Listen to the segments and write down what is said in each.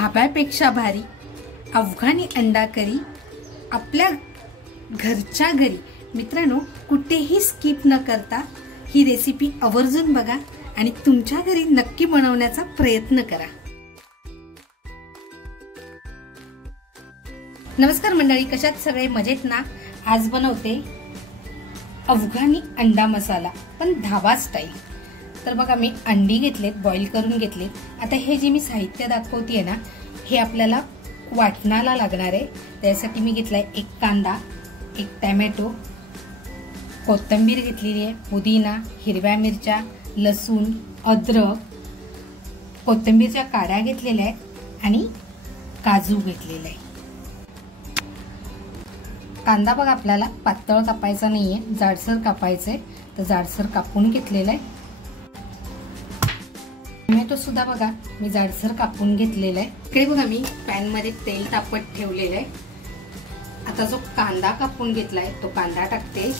धाब्यापेक्षा भारी अफगाणी अंडा करी आपल्या घरच्या घरी। मित्रांनो, कुठेही स्किप न करता ही रेसिपी आवर्जून बघा आणि तुमच्या घरी नक्की बनवण्याचा प्रयत्न करा। नमस्कार मंडळी, कशात सगळे मजेत ना? आज बनवते अफगाणी अंडा मसाला, पण धाबा स्टाईल। तर बघा, मी अंडी घेतलेत, बॉईल करून घेतलेत। आता हे जे मी साहित्य दाखवतेय ना, हे आपल्याला वाटणाला लागणार आहे। त्यासाठी मी घेतलाय एक कांदा, एक टोमॅटो, कोथिंबीर घेतलेली आहे, पुदिना, हिरव्या मिरच्या, लसूण, अद्रक, कोथिंबीरच्या काड्या घेतलेल्या आहेत आणि काजू घेतलेले आहे। कांदा बघा आपल्याला पातळ कापायचा नाहीये, जाडसर कापायचंय, तर जाडसर कापून घेतलेला आहे। टोमॅटो सुद्धा बघा मी जाडसर कापून घेतलेला आहे। इकडे बघा मी पॅन मध्ये तेल तापत ठेवलेलं आहे। आता जो कांदा कापून घेतलाय तो कांदा टाकते।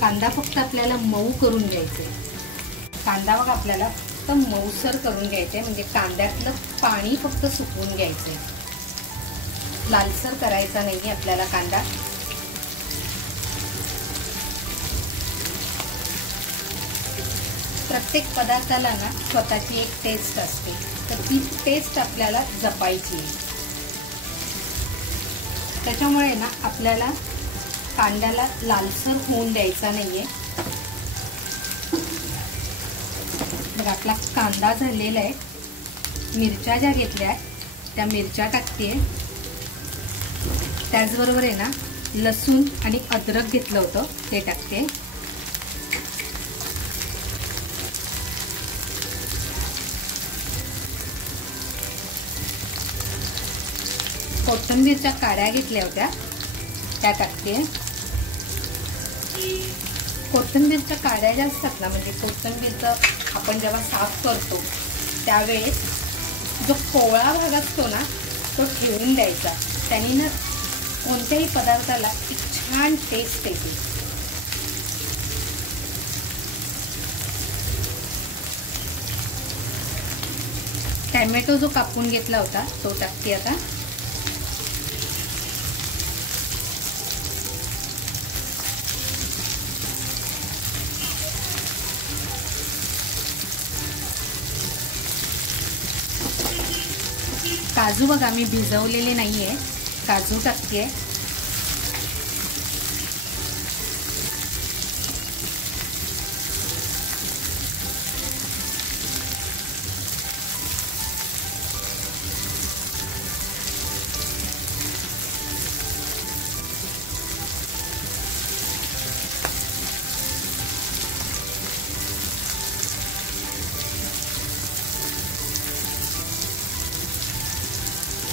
कांदा फक्त आपल्याला मऊ करून घ्यायचा आहे। कांदा बघा आपल्याला फक्त मऊसर करून घ्यायचंय, म्हणजे कांद्यातलं पाणी फक्त सुकवून घ्यायचंय, लालसर करायचा नाहीये आपल्याला कांदा। प्रत्येक पदार्थाला ना स्वतःची एक टेस्ट असते, तर ती टेस्ट आपल्याला जपायची आहे। त्याच्यामुळे ना आपल्याला कांद्याला लालसर होऊन द्यायचा नाहीये। बघा आपला कांदा झालेला आहे। मिरच्या ज्या घेतल्या त्या मिरच्या टाकते, त्याचबरोबर आहे ना लसूण आणि अद्रक घेतलं होतं ते टाकते। कोथिंबीरच्या काड्या घेतल्या होत्या त्या टाकते। कोथिंबीरच्या काड्या ज्या असतात ना, म्हणजे कोथिंबीरचं आपण जेव्हा साफ करतो त्यावेळेस जो कोवळा भाग असतो ना तो ठेवून द्यायचा, त्याने ना कोणत्याही पदार्थाला एक छान टेस्ट येते। टोमॅटो जो कापून घेतला होता तो टाकते आता। काजू बघा मी भिजवलेले नाहीये, काजू टाकते।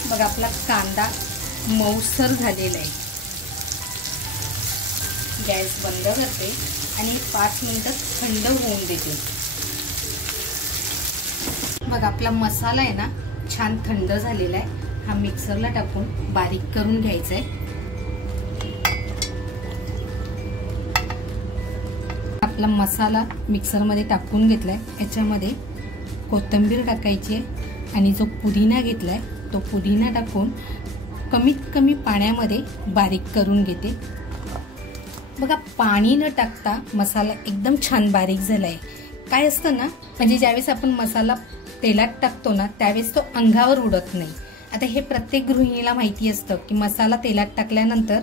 बघा आपला कांदा मऊसर झालेला आहे। गॅस बंद करते आणि 5 मिनिटं थंड होऊन देते। बघा आपला मसाला आहे ना छान थंड झालेला आहे। हा मिक्सरला टाकून बारीक करून घ्यायचा आहे। आपला मसाला मिक्सरमध्ये टाकून घेतलाय। याच्यामध्ये कोथिंबीर टाकायची आहे आणि जो पुदिना घेतलाय तो पुदिना टाकून कमीत कमी पाण्यामध्ये बारीक करून घेते। बघा पाणी न टाकता मसाला एकदम छान बारीक झालाय। काय असतं ना, म्हणजे ज्यावेळेस आपण मसाला तेलात टाकतो ना त्यावेळेस तो अंगावर उडत नाही। आता हे प्रत्येक गृहिणीला माहिती असतं की मसाला तेलात टाकल्यानंतर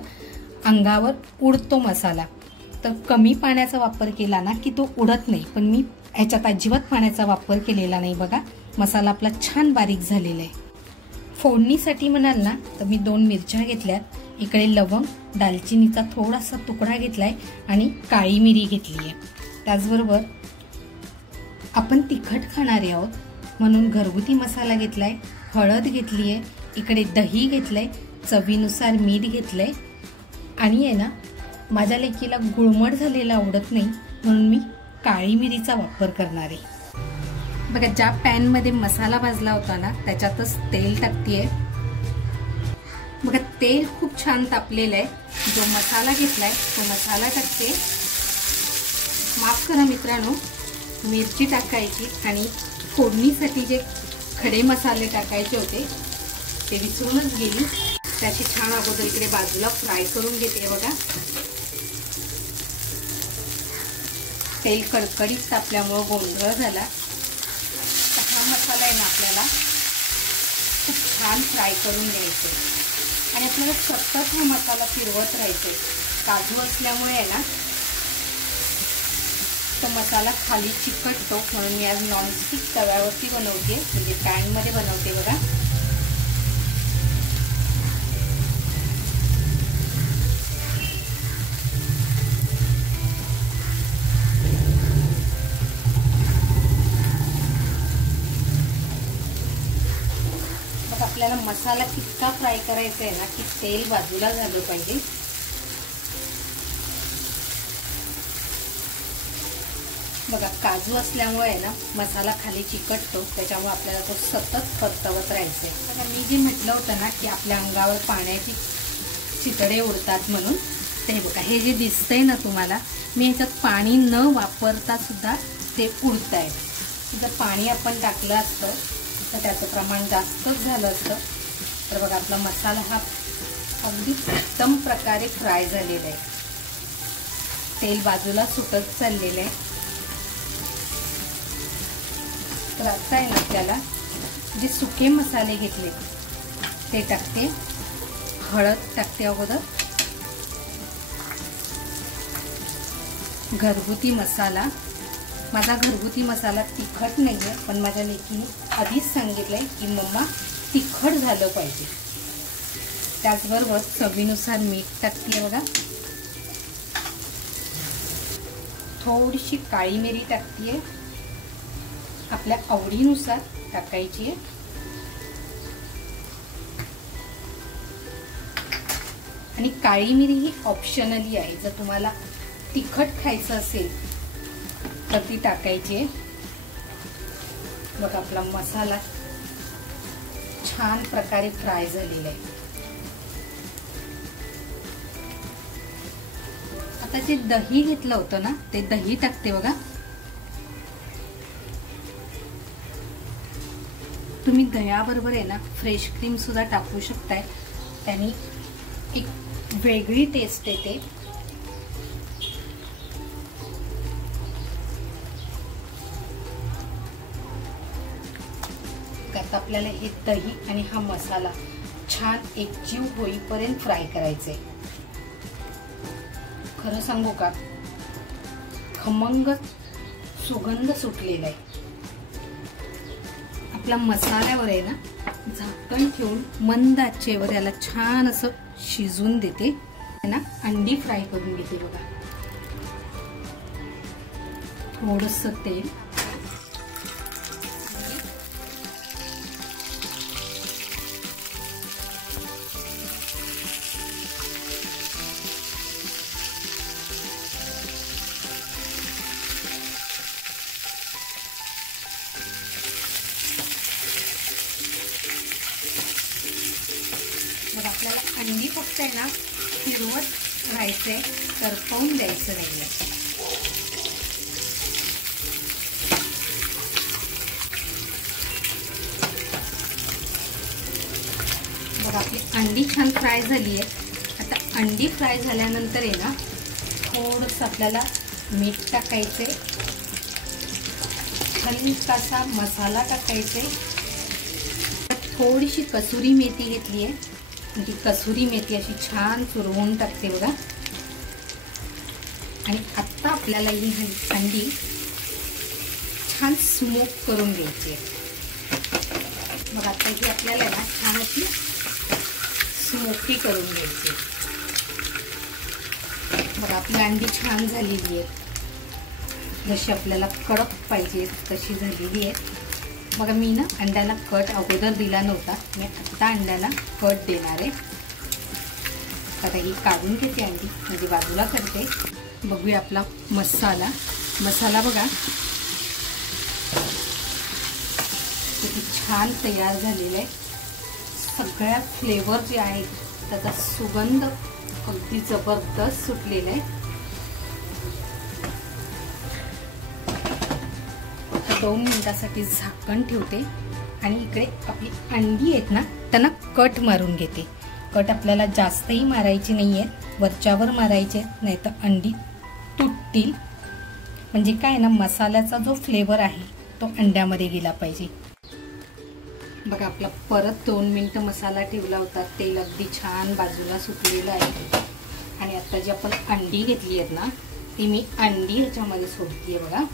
अंगावर उडतो मसाला, तर कमी पाण्याचा वापर केला ना की तो उडत नाही। पण मी ह्याच्यात अजिबात पाण्याचा वापर केलेला नाही। बघा मसाला आपला छान बारीक झालेला आहे। फोडणीसाठी म्हणाल ना तर मी 2 मिरच्या घेतल्यात, इकडे लवंग, दालचिनीचा थोडासा तुकडा घेतलाय आणि काळी मिरी घेतली आहे। त्याचबरोबर आपण तिखट खाणारे आहोत म्हणून घरगुती मसाला घेतलाय, हळद घेतली आहे, इकडे दही घेतलंय, चवीनुसार मीठ घेतलंय आणि आहे ना माझ्या लेकीला गुळमट झालेला आवडत नाही म्हणून मी काळी मिरीचा वापर करणार आहे। बघा ज्या पॅन मध्ये मसाला भाजला होता ना त्याच्यातच तेल टाकतेय। बघा तेल खूप छान तापलेलं आहे। जो मसाला घेतलाय तो मसाला टाकते। माफ करा मित्रांनो, मिरची टाकायची आणि फोडणीसाठी जे खडे मसाले टाकायचे होते ते विसरूनच गेली। त्याची छान अगोदर इकडे बाजूला फ्राय करून घेते बघा। तेल कडकडीत तापल्यामुळे गोंधळ झाला। हा मसाला आहे ना आपल्याला खूप छान फ्राय करून घ्यायचा आणि आपल्याला सतत हा मसाला फिरवत राहायचा। काजू असल्यामुळे आहे ना तो मसाला खाली चिकटतो, म्हणून मी आज नॉनस्टिक तव्यावरती बनवते, म्हणजे पॅनमध्ये बनवते बघा। आपल्याला मसाला कितका फ्राय करायचा आहे ना की तेल बाजूला झालं पाहिजे। बघा काजू असल्यामुळे आहे ना मसाला खाली चिकटतो, त्याच्यामुळे आपल्याला तो सतत परतवत राहायचं आहे। बघा मी जे म्हटलं होतं ना की आपल्या अंगावर पाण्याची चितडे उडतात म्हणून, ते बघा हे जे दिसतंय ना तुम्हाला, मी ह्याच्यात पाणी न वापरता सुद्धा ते उडत आहे। जर पाणी आपण टाकलं असतं तर त्याचं प्रमाण जास्तच झालं असतं। तर बघा आपला मसाला हा अगदी उत्तम प्रकारे फ्राय झालेला आहे, तेल बाजूला सुटत चाललेलं आहे। तर आता आहे ना आपल्याला जे सुके मसाले घेतले ते टाकते। हळद टाकते अगोदर, घरगुती मसाला। माझा घरगुती मसाला तिखट नाही आहे, पण माझ्या लेकीने आधीच सांगितलंय की मम्मा तिखट झालं पाहिजे। त्याचबरोबर चवीनुसार मीठ टाकते बघा, थोडीशी काळी मिरी टाकते, आपल्या आवडीनुसार टाकायची आहे। आणि काळी मिरी ही ऑप्शनली आहे, जर तुम्हाला तिखट खायचं असेल तर ती टाकायची आहे। बघा आपला मसाला छान प्रकारे फ्राय झालेला आहे। आता जे दही घेतलं होतं ना ते दही टाकते बघा। तुम्ही दह्याबरोबर आहे ना फ्रेश क्रीम सुद्धा टाकू शकताय, त्याने एक वेगळी टेस्ट येते। आता आपल्याला हे दही आणि हा मसाला छान एकजीव होईपर्यंत फ्राय करायचे। खरं सांगू का, खमंग सुगंध सुटलेला आहे। आपला मसाल्यावर आहे ना झाकण ठेवून मंद आचेवर याला छान असं शिजून देते ना। अंडी फ्राय करून घेते बघा, थोडंसं तेल, आपल्याला अंडी फक्त आहे ना फिरवत राहायचंय, करपवून द्यायचं नाहीये। बघा आपली अंडी छान फ्राय झाली आहे। आता अंडी फ्राय झाल्यानंतर आहे ना थोडंसं आपल्याला मीठ टाकायचे, हलकासा मसाला टाकायचे, थोडीशी कसुरी मेथी घेतली आहे, म्हणजे कसुरी मेथी अशी छान चुरवून टाकते बघा। आणि आता आपल्याला ही अंडी छान स्मोक करून घ्यायची आहे। मग आता ही आपल्याला ना छान अशी स्मोकी करून घ्यायची। बघा आपली अंडी छान झालेली आहे, जशी आपल्याला कडक पाहिजे तशी झालेली आहे। बघा मी ना अंड्याला कट अगोदर दिला नव्हता, मी आता अंड्याला कट देणार आहे। आता ही काढून घेते अंडी, म्हणजे बाजूला करते। बघूया आपला मसाला बघा किती छान तयार झालेला आहे। सगळ्या फ्लेवर जे आहेत त्याचा सुगंध अगदी जबरदस्त सुटलेला आहे। 2 मिनिटासाठी झाकण ठेवते आणि इकडे आपली अंडी आहेत ना त्यांना कट मारून घेते. कट आपल्याला जास्तही मारायची नाही आहे, वरच्यावर मारायचे, नाही तर अंडी तुटतील. म्हणजे काय ना, मसाल्याचा जो फ्लेवर आहे तो अंड्यामध्ये गेला पाहिजे. बघा आपला परत 2 मिनिटं मसाला ठेवला होता, तेल अगदी छान बाजूला सुटलेलं आहे. आणि आता जी आपण अंडी घेतली आहेत ना ती मी अंडी ह्याच्यामध्ये सोडते. बघा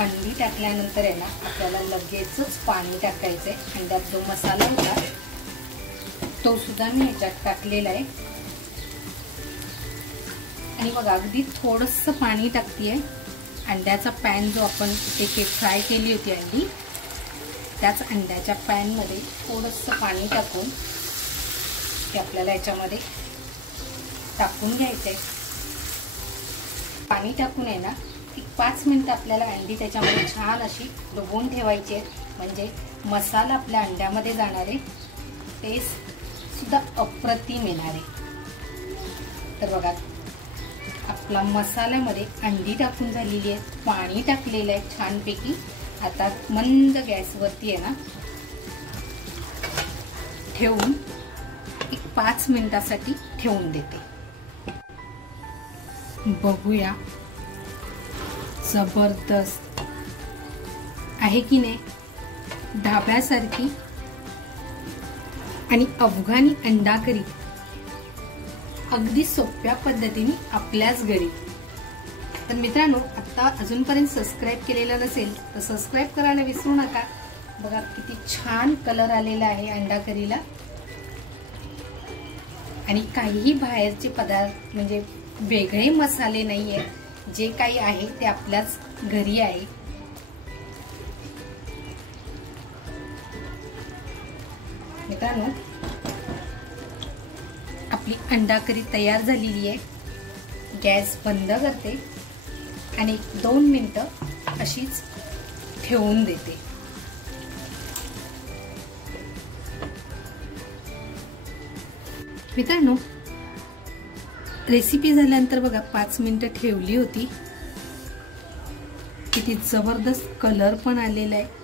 अंडी टाकल्यानंतर आहे ना आपल्याला लगेचच पाणी टाकायचंय. अंड्यात जो मसाला होता तो सुद्धा मी ह्याच्यात टाकलेला आहे. आणि बघा अगदी थोडंसं पाणी टाकतेय. अंड्याचा पॅन जो आपण एक फ्राय केली होती अंडी, त्याच अंड्याच्या पॅनमध्ये थोडंसं पाणी टाकून ते आपल्याला याच्यामध्ये टाकून घ्यायचंय. पाणी टाकून आहे ना 5 मिनिटं आपल्याला अंडी त्याच्यामध्ये छान अशी डुबवून ठेवायची आहे. म्हणजे मसाला आपल्या अंड्यामध्ये जाणार आहे, टेस्ट सुद्धा अप्रतिम येणार आहे. तर बघा आपला मसाल्यामध्ये अंडी टाकून झालेली आहे, पाणी टाकलेलं आहे छानपैकी. आता मंद गॅसवरती आहे ना ठेवून 5 मिनिटासाठी ठेवून देते. बघूया जबरदस्त आहे की नाही, ढाब्यासारखी आणि अफगाणी अंडा करी अगदी सोप्या पद्धतीने आपल्याच घरी. तर मित्रांनो, आता अजूनपर्यंत सबस्क्राईब केलेलं नसेल तर सबस्क्राईब करायला विसरू नका. बघा किती छान कलर आलेला आहे अंडा करीला. आणि काहीही बाहेरचे पदार्थ म्हणजे वेगळे मसाले नाही आहेत, जे काही आहे ते आपल्याच घरी आहे. मित्रांनो, आपली अंडा करी तयार झालेली आहे. गॅस बंद करते आणि 2 मिनिटं अशीच ठेवून देते. मित्रांनो, रेसिपी झाल्यानंतर बघा 5 मिनिटं ठेवली होती, किती जबरदस्त कलर पण आलेला आहे.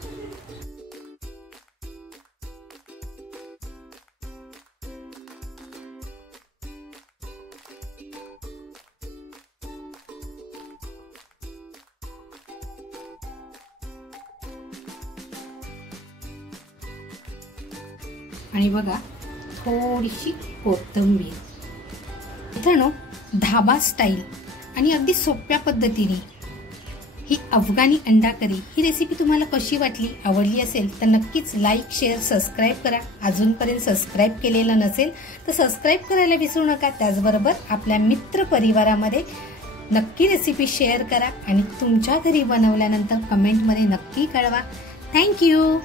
आणि बघा थोडीशी कोथिंबीर. मित्रांनो, धाबा स्टाईल आणि अगदी सोप्या पद्धतीने ही अफगाणी अंडा करी ही रेसिपी तुम्हाला कशी वाटली, आवडली असेल तर नक्कीच लाईक, शेअर, सबस्क्राईब करा. अजूनपर्यंत सबस्क्राईब केलेलं नसेल तर सबस्क्राईब करायला विसरू नका. त्याचबरोबर आपल्या मित्र परिवारामध्ये नक्की रेसिपी शेअर करा आणि तुमच्या घरी बनवल्यानंतर कमेंटमध्ये नक्की कळवा. थँक्यू.